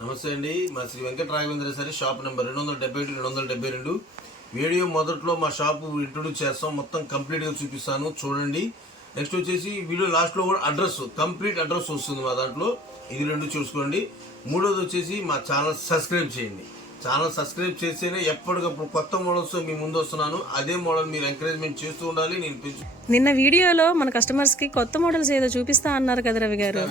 నమస్తే అండి. మా శ్రీ వెంకట రాఘవేంద్ర సారి షాప్ నెంబర్ 271 272. వీడియో మొదట్లో మా షాపు ఇంట్రొడ్యూస్ చేస్తాం, మొత్తం కంప్లీట్గా చూపిస్తాను చూడండి. నెక్స్ట్ వచ్చేసి వీడియో లాస్ట్లో కూడా అడ్రస్, కంప్లీట్ అడ్రస్ వస్తుంది మా దాంట్లో. ఇది రెండు చూసుకోండి. మూడోది వచ్చేసి మా ఛానల్ సబ్స్క్రైబ్ చేయండి. ఛానల్ సబ్స్క్రైబ్ చేస్తేనే ఎప్పటికప్పుడు కొత్త మోడల్స్ మీ ముందు వస్తున్నాను. అదే మోడల్ మీరు ఎంకరేజ్మెంట్ చేస్తూ ఉండాలి. నిన్న వీడియోలో మన కస్టమర్స్ కి కొత్త మోడల్స్ ఏదో చూపిస్తా అన్నారు కదా రవి గారు.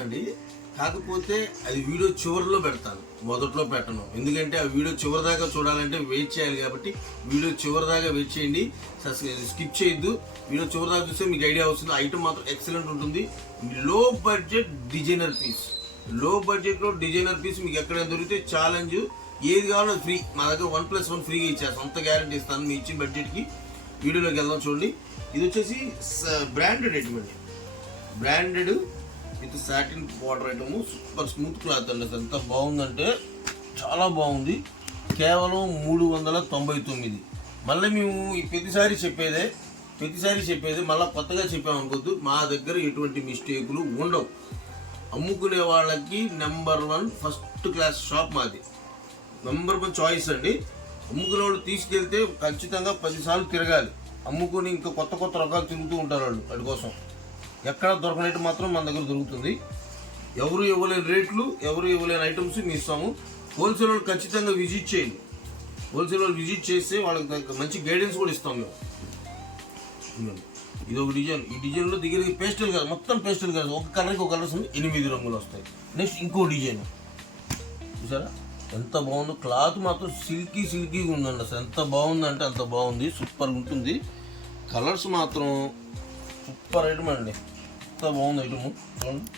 కాకపోతే అది వీడియో చివరిలో పెడతాను, మొదట్లో పెట్టను. ఎందుకంటే ఆ వీడియో చివరి దాకా చూడాలంటే వెయిట్ చేయాలి కాబట్టి వీడియో చివరి దాకా వెయిట్ చేయండి. స్కిప్ చేయొద్దు. వీడియో చివరి దాకా చూస్తే మీకు ఐడియా వస్తుంది. ఐటమ్ మాత్రం ఎక్సలెంట్ ఉంటుంది. లో బడ్జెట్ డిజైనర్ పీస్, లో బడ్జెట్లో డిజైనర్ పీస్ మీకు ఎక్కడైనా దొరికితే ఛాలెంజ్. ఏది కావాలో ఫ్రీ, మా దగ్గర 1+1 ఫ్రీగా ఇచ్చేస్తాను. అంత గ్యారంటీ ఇస్తాను మీ ఇచ్చిన బడ్జెట్కి. వీడియోలోకి వెళ్దాం చూడండి. ఇది వచ్చేసి బ్రాండెడ్ ఐటమ్ అండి. Branded with satin border item, super smooth cloth అండి. అసలు ఎంత బాగుందంటే చాలా బాగుంది. కేవలం 399. మళ్ళీ మేము ఈ ప్రతిసారి చెప్పేదే మళ్ళీ కొత్తగా చెప్పామనుకోద్దు. మా దగ్గర ఎటువంటి మిస్టేకులు ఉండవు. అమ్ముకునే వాళ్ళకి నెంబర్ 1 ఫస్ట్ క్లాస్ షాప్ మాది. నెంబర్ 1 చాయిస్ అండి. అమ్ముకునే వాళ్ళు తీసుకెళ్తే ఖచ్చితంగా 10 సార్లు తిరగాలి. అమ్ముకొని ఇంకా కొత్త రకాలు తిరుగుతూ ఉంటారు వాళ్ళు. వాటి కోసం ఎక్కడ దొరకనట్టు మాత్రం మన దగ్గర దొరుకుతుంది. ఎవరు ఇవ్వలేని రేట్లు, ఎవరు ఇవ్వలేని ఐటమ్స్ మీ ఇస్తాము. హోల్సేల్ వాళ్ళు ఖచ్చితంగా విజిట్ చేయండి. హోల్సేల్ వాళ్ళు విజిట్ చేస్తే వాళ్ళకి మంచి గైడెన్స్ కూడా ఇస్తాం మేము. ఇది ఒక డిజైన్. ఈ డిజైన్లో దగ్గరికి పేస్టల్ కాదు, మొత్తం పేస్టల్ కాదు. ఒక కలర్కి ఒక కలర్స్ 8 రంగులు వస్తాయి. నెక్స్ట్ ఇంకో డిజైన్ చూసారా ఎంత బాగుందో. క్లాత్ మాత్రం సిల్కీగా ఉందండి. అసలు ఎంత బాగుందంటే అంత బాగుంది. సూపర్గా ఉంటుంది. కలర్స్ మాత్రం సూపర్ ఐటమ్ అండి. ఎంత బాగుంది ఐటమ్ చూడండి.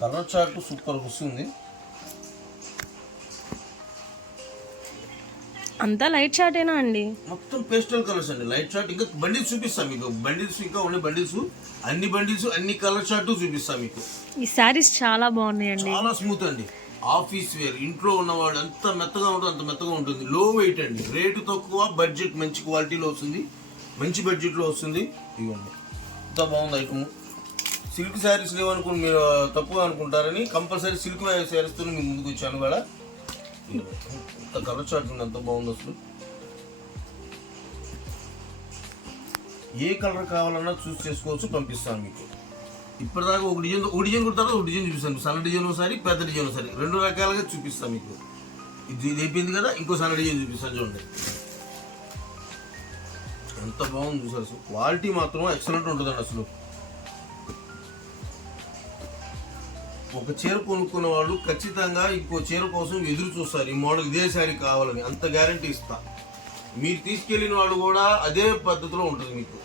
కలర్ చార్ట్ సూపర్గా వస్తుంది. అంతా లైట్ చార్టేనా అండి? మొత్తం పేస్టల్ కలర్స్ అండి. Light chart. ఇంకా బండిల్స్ చూపిస్తాను మీకు. బండిల్స్ ఇంకా ఉండే బండిల్స్, అన్ని కలర్ చార్ట్ చూపిస్తాను మీకు. ఈ శారీస్ చాలా బాగున్నాయండి. చాలా స్మూత్ అండి. ఆఫీస్ వేర్, ఇంట్లో ఉన్నవాళ్ళు ఎంత మెత్తగా ఉంటుందో అంత మెత్తగా ఉంటుంది. లో వెయిట్ అండి. రేటు తక్కువ, బడ్జెట్ మంచి క్వాలిటీలో వస్తుంది, మంచి బడ్జెట్లో వస్తుంది. ఇవ్వండి ఎంత బాగుంది ఐటమ్. సిల్క్ శారీస్ లేవనుకుని మీరు తప్పుగా అనుకుంటారని కంపల్సరీ సిల్క్ శారీస్తో మీ ముందుకు వచ్చాను కూడా. ఎంత కలర్ చార్ట్ ఉంది, ఎంత బాగుంది అసలు. ఏ కలర్ కావాలన్నా చూస్ చేసుకోవచ్చు, పంపిస్తాను మీకు. ఇప్పటిదాకా ఒక డిజైన్ కుడతారో ఒక డిజైన్ చూపిస్తాను. సన్న డిజైన్ ఒకసారి, పెద్ద డిజైన్ ఒకసారి, 2 రకాలుగా చూపిస్తాను మీకు. ఇది అయిపోయింది కదా, ఇంకో సన్న డిజైన్ చూపిస్తాను చూడండి. ఎంత బాగుంది చూసారు. అసలు క్వాలిటీ మాత్రం ఎక్సలెంట్ ఉంటుందండి. అసలు ఒక చీర కొనుక్కున్న వాళ్ళు ఖచ్చితంగా ఇంకో చీర కోసం ఎదురు చూస్తారు. ఈ మోడల్ ఇదే శారీ కావాలని, అంత గ్యారంటీ ఇస్తా. మీరు తీసుకెళ్ళిన వాళ్ళు కూడా అదే పద్ధతిలో ఉంటుంది మీకు.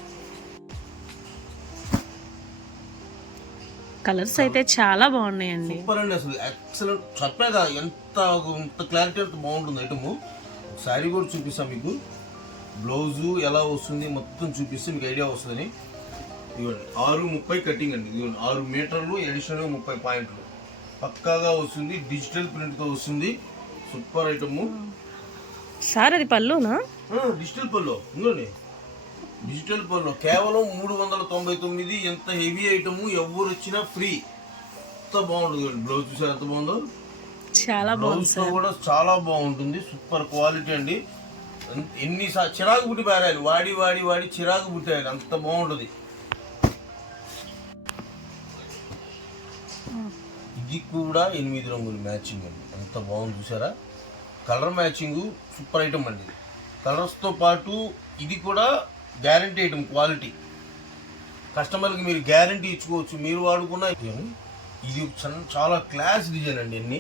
కలర్స్ అయితే చాలా బాగున్నాయండి. సూపర్ అండి. అసలు ఎక్సలెంట్. చెప్పేదా ఎంత క్లారిటీ అంత బాగుంటుంది ఐటమ్. శారీ కూడా చూపిస్తాను మీకు. బ్లౌజు ఎలా వస్తుంది మొత్తం చూపిస్తే మీకు ఐడియా వస్తుందని. ఇవ్వండి 6:30 కటింగ్ అండి. ఇవ్వండి 6 మీటర్లు, అడిషనల్గా 30 పాయింట్లు పక్కాగా వస్తుంది. డిజిటల్ ప్రింట్తో వస్తుంది. Super item sir. అది పళ్ళునా? డిజిటల్ పళ్ళు. ఇంకోండి డిజిటల్ పళ్ళు. కేవలం 399. ఎంత హెవీ ఐటమ్. ఎవరు వచ్చినా ఫ్రీ. ఎంత బాగుంటుంది. బ్లౌజ్ చూసారు ఎంత బాగుందో. చాలా బాగుంది కూడా చాలా బాగుంటుంది. సూపర్ క్వాలిటీ అండి. ఎన్నిసార్లు చిరాకు పుట్టి పారాలి, వాడి చిరాకు పుట్టాలి. అంత బాగుంటుంది. ఇది కూడా 8 రంగులు మ్యాచింగ్ అండి. ఎంత బాగుంది చూసారా. కలర్ మ్యాచింగ్ సూపర్ ఐటమ్ అండి. కలర్స్తో పాటు ఇది కూడా గ్యారంటీ ఐటమ్. క్వాలిటీ కస్టమర్కి మీరు గ్యారంటీ ఇచ్చుకోవచ్చు. మీరు వాడుకున్న ఇది చాలా క్లాస్ డిజైన్ అండి. అన్ని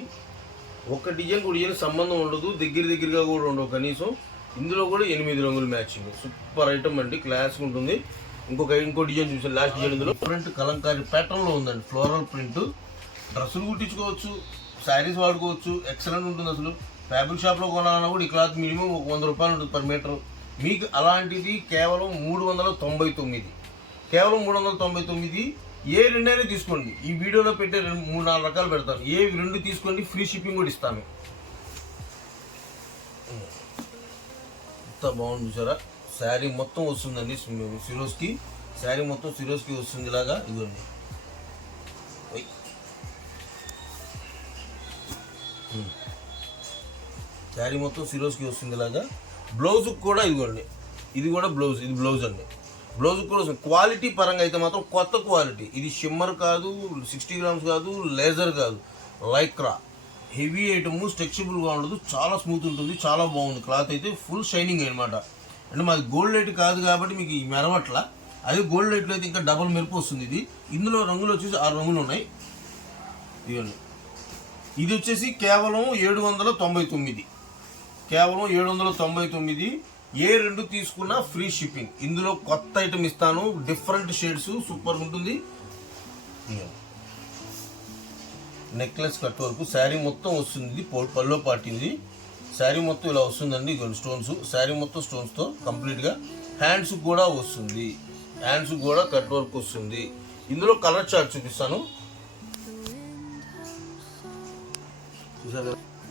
ఒక డిజైన్ సంబంధం ఉండదు, దగ్గరగా కూడా ఉండవు కనీసం. ఇందులో కూడా 8 రంగులు మ్యాచింగ్. సూపర్ ఐటమ్ అండి. క్లాస్ ఉంటుంది. ఇంకో డిజైన్ చూసాను లాస్ట్ డిజైన్. ఇందులో ప్రింట్ కలంకారీ ప్యాటర్న్లో ఉందండి. Floral print. డ్రెస్సులు కుట్టించుకోవచ్చు, శారీస్ వాడుకోవచ్చు. ఎక్సలెంట్ ఉంటుంది అసలు. ఫ్యాబ్రిక్ షాప్లో కొనాలన్నా కూడా ఈ క్లాత్ మినిమం ఒక 100 రూపాయలు ఉంటుంది పర్ మీటర్. మీకు అలాంటిది కేవలం 399. కేవలం 399. ఏ రెండైనా తీసుకోండి. ఈ వీడియోలో పెట్టే 3-4 రకాలు పెడతాను. ఏ 2 తీసుకోండి, ఫ్రీ షిప్పింగ్ కూడా ఇస్తాను. ఎంత బాగుంది చూసారా. శారీ మొత్తం వస్తుందండి సిరోస్కి. శారీ మొత్తం సిరోస్కి వస్తుంది ఇలాగా. ఇదిగోండి శారీ మొత్తం సిరోస్కి వస్తుంది ఇలాగా. బ్లౌజ్కి కూడా ఇదిగోండి, ఇది కూడా బ్లౌజ్, ఇది బ్లౌజ్ అండి. బ్లౌజ్ కూడా వస్తుంది. క్వాలిటీ పరంగా అయితే మాత్రం కొత్త క్వాలిటీ. ఇది షిమ్మర్ కాదు, 60 గ్రామ్స్ కాదు, లేజర్ కాదు, లైక్రా హెవీ ఐటమ్. స్ట్రెచబుల్గా ఉండదు, చాలా స్మూత్ ఉంటుంది, చాలా బాగుంది. క్లాత్ అయితే ఫుల్ షైనింగ్ అనమాట. అంటే మాది గోల్డ్ లైట్ కాదు కాబట్టి మీకు ఈ మెరవట్ల. అదే గోల్డ్ లైట్లో అయితే ఇంకా డబల్ మెరుపు వస్తుంది. ఇది ఇందులో రంగులు వచ్చేసి 6 రంగులు ఉన్నాయి. ఇవన్నీ ఇది వచ్చేసి కేవలం 799, కేవలం 799. ఏ 2 తీసుకున్నా ఫ్రీ షిప్పింగ్. ఇందులో కొత్త ఐటమ్ ఇస్తాను, డిఫరెంట్ షేడ్స్, సూపర్ ఉంటుంది. నెక్లెస్ కట్ వరకు శారీ మొత్తం వస్తుంది. ఇది పల్లో పాటింది. శారీ మొత్తం ఇలా వస్తుందండి. స్టోన్స్, శారీ మొత్తం స్టోన్స్తో కంప్లీట్గా. హ్యాండ్స్ కూడా వస్తుంది, హ్యాండ్స్ కూడా కట్ వర్క్ వస్తుంది. ఇందులో కలర్ చార్ట్ చూపిస్తాను.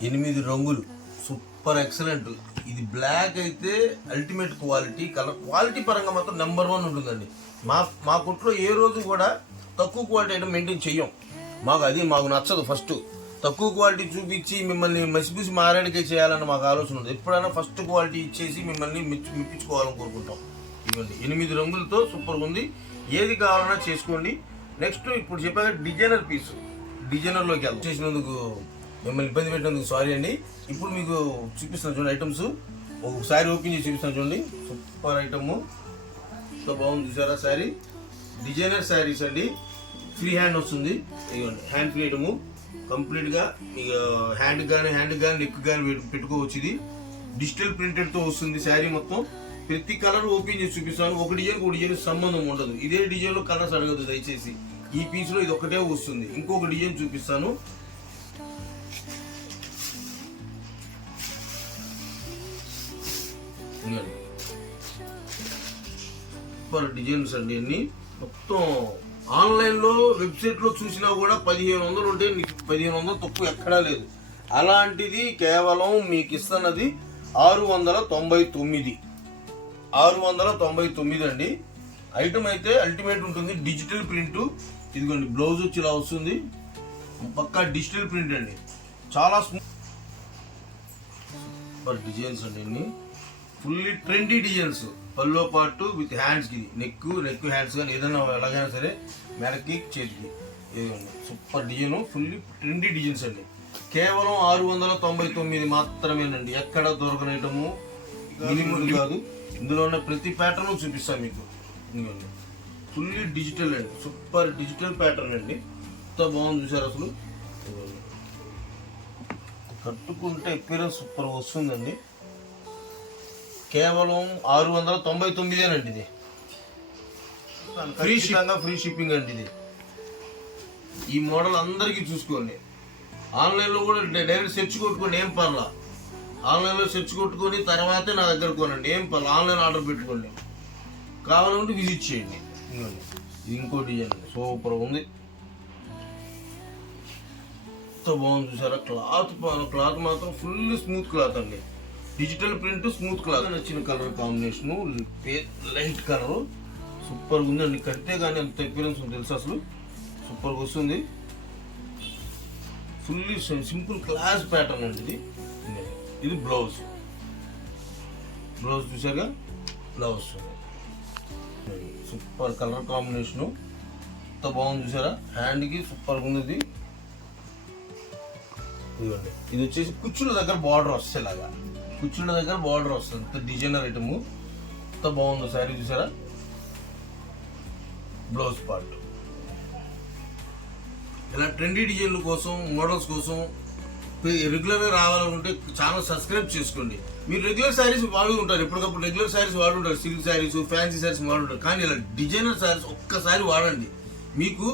8 రంగులు, సూపర్ ఎక్సలెంట్. ఇది బ్లాక్ అయితే అల్టిమేట్ క్వాలిటీ. కలర్ క్వాలిటీ పరంగా మాత్రం నెంబర్ 1 ఉంటుందండి. మా కుట్లో ఏ రోజు కూడా తక్కువ క్వాలిటీ అయితే మెయింటైన్ చెయ్యం. మాకు నచ్చదు. ఫస్ట్ తక్కువ క్వాలిటీ చూపించి మిమ్మల్ని మసిపూసి మారాడికే చేయాలని మాకు ఆలోచన ఉంది. ఎప్పుడైనా ఫస్ట్ క్వాలిటీ ఇచ్చేసి మిమ్మల్ని మెప్పించుకోవాలని కోరుకుంటాం. ఇవ్వండి 8 రంగులతో సూపర్గా ఉంది. ఏది కావాలన్నా చేసుకోండి. నెక్స్ట్ ఇప్పుడు చెప్పాక డిజైనర్ పీస్. డిజైనర్లోకి వెళ్తాం. చేసినందుకు మిమ్మల్ని ఇబ్బంది పెట్టినందుకు సారీ అండి. ఇప్పుడు మీకు చూపిస్తాను చూడండి ఐటమ్స్. ఒకసారి ఓపెన్ చేసి చూపిస్తాను చూడండి. సూపర్ ఐటమ్, సో బాగుంది. చూసారా శారీ? డిజైనర్ శారీస్ అండి. ఫ్రీ హ్యాండ్ వస్తుంది. ఇవ్వండి హ్యాండ్ ఫ్రీ ఐటము. కంప్లీట్గా ఇక హ్యాండ్ కానీ నెక్ కానీ పెట్టుకోవచ్చు. ఇది డిజిటల్ ప్రింటెడ్తో వస్తుంది శారీ మొత్తం. ప్రతి కలర్ ఓపెన్ చేసి చూపిస్తాను. ఒక డిజైన్ సంబంధం ఉండదు. ఇదే డిజైన్లో కలర్స్ అడగదు దయచేసి. ఈ పీస్లో ఇది ఒకటే వస్తుంది. ఇంకొక డిజైన్ చూపిస్తాను. సూపర్ డిజైన్స్ అండి అన్ని. మొత్తం ఆన్లైన్లో వెబ్సైట్లో చూసినా కూడా 1500 ఉంటే 1500 తక్కువ ఎక్కడా లేదు. అలాంటిది కేవలం మీకు ఇస్తున్నది 699. 699 అండి. ఐటమ్ అయితే అల్టిమేట్ ఉంటుంది. Digital print. ఇదిగోండి బ్లౌజ్ వచ్చి ఇలా వస్తుంది. పక్కా డిజిటల్ ప్రింట్ అండి. చాలా సూపర్ డిజైన్స్ అండి అన్ని. Fully trendy designs. పల్లో పాటు విత్ హ్యాండ్స్కి, నెక్ హ్యాండ్స్ కానీ ఏదైనా ఎలాగైనా సరే, మెడకి చేతికి. ఇదిగోండి super design, fully trendy designs అండి. కేవలం 699 మాత్రమేనండి. ఎక్కడ దొరకని ఐటము, మినిమం కాదు. ఇందులో ఉన్న ప్రతి ప్యాటర్న్ చూపిస్తాను మీకు. ఇదిగోండి ఫుల్లీ డిజిటల్ అండి. సూపర్ డిజిటల్ ప్యాటర్న్ అండి. ఎంత బాగుంది చూసారు అసలు. కట్టుకుంటే అపియరెన్స్ సూపర్ వస్తుందండి. కేవలం 699 అండి. ఇది ఫ్రీ షిప్పింగ్ అండి. ఇది ఈ మోడల్ అందరికీ చూసుకోండి. ఆన్లైన్లో కూడా డైరెక్ట్ సెర్చ్ కొట్టుకోండి, ఏం పర్లా. ఆన్లైన్లో సెర్చ్ కొట్టుకొని తర్వాతే నా దగ్గర కొనండి, ఏం పర్లా. ఆన్లైన్ ఆర్డర్ పెట్టుకోండి. కావాలంటే విజిట్ చేయండి. ఇంకో డిజైన్ సూపర్ ఉంది. ఎంత బాగుంది చూసారా. క్లాత్ మాత్రం ఫుల్ స్మూత్ క్లాత్ అండి. Digital print, smooth cloth. నచ్చిన కలర్ కాంబినేషను, లైట్ కలర్ సూపర్గా ఉందండి. కడితే కానీ అంత ఎక్స్పీరియన్స్ ఉంది తెలుసు అసలు. సూపర్గా వస్తుంది. ఫుల్లీ సింపుల్ క్లాస్ ప్యాటర్న్ అండి. ఇది బ్లౌజ్ చూసాగా ఇలా వస్తుంది. సూపర్ కలర్ కాంబినేషను, ఎంత బాగుంది చూసారా. హ్యాండ్కి సూపర్గా ఉంది. ఇదిగోండి ఇది వచ్చేసి కుచ్చుల దగ్గర బార్డర్ వస్తుంది. ఇలాగా కుచ్చుల దగ్గర బార్డర్ వస్తుంది. ఇంత డిజైనర్ ఐటమ్, ఎంత బాగుందో శారీ చూసారా. బ్లౌజ్ పార్ట్ ఇలా ట్రెండీ డిజైన్ల కోసం, మోడల్స్ కోసం రెగ్యులర్గా రావాలనుకుంటే ఛానల్ సబ్స్క్రైబ్ చేసుకోండి. మీరు రెగ్యులర్ శారీస్ వాడుతుంటారు, ఎప్పటికప్పుడు రెగ్యులర్ శారీస్ వాడుతుంటారు, సిల్క్ శారీస్, ఫ్యాన్సీ శారీస్ వాడుతుంటారు. కానీ ఇలా డిజైనర్ శారీస్ ఒక్కసారి వాడండి. మీకు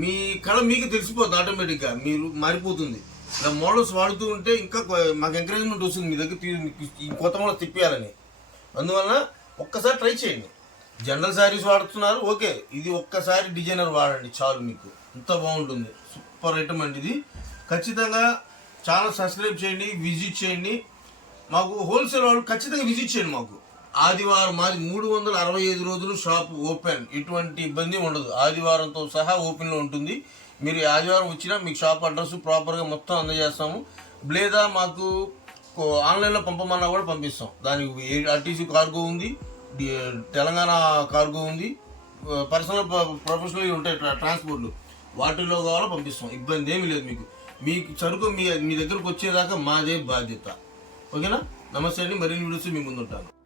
మీ కళ మీకు తెలిసిపోతుంది, ఆటోమేటిక్గా మీరు మారిపోతుంది. ఇలా మోడల్స్ వాడుతూ ఉంటే ఇంకా మాకు ఎంకరేజ్మెంట్ వస్తుంది మీ దగ్గర ఈ కొత్త మోడల్స్ తిప్పేయాలని. అందువల్ల ఒక్కసారి ట్రై చేయండి. జనరల్ శారీస్ వాడుతున్నారు, ఓకే, ఇది ఒక్కసారి డిజైనర్ వాడండి చాలు, మీకు ఎంత బాగుంటుంది. సూపర్ ఐటమ్ అండి ఇది. ఖచ్చితంగా ఛానల్ సబ్స్క్రైబ్ చేయండి, విజిట్ చేయండి. మాకు హోల్సేల్ వాళ్ళు ఖచ్చితంగా విజిట్ చేయండి. మాకు ఆదివారం మాది 365 రోజులు షాప్ ఓపెన్, ఎటువంటి ఇబ్బంది ఉండదు. ఆదివారంతో సహా ఓపెన్లో ఉంటుంది. మీరు ఆదివారం వచ్చినా మీకు షాప్ అడ్రస్ ప్రాపర్గా మొత్తం అందజేస్తాము. లేదా మాకు ఆన్లైన్లో పంపమన్నా కూడా పంపిస్తాం. దానికి ఆర్టీసీ కార్గో ఉంది, తెలంగాణ కార్గో ఉంది, పర్సనల్ ప్రొఫెషనల్ ఉంటాయి ట్రాన్స్పోర్ట్లు, వాటిలో కావాలో పంపిస్తాం. ఇబ్బంది ఏమీ లేదు. మీకు సరుకు మీ దగ్గరకు వచ్చేదాకా మాదే బాధ్యత. ఓకేనా? నమస్తే అండి. మరిన్ని వీడియోస్ మీ ముందు ఉంటాను.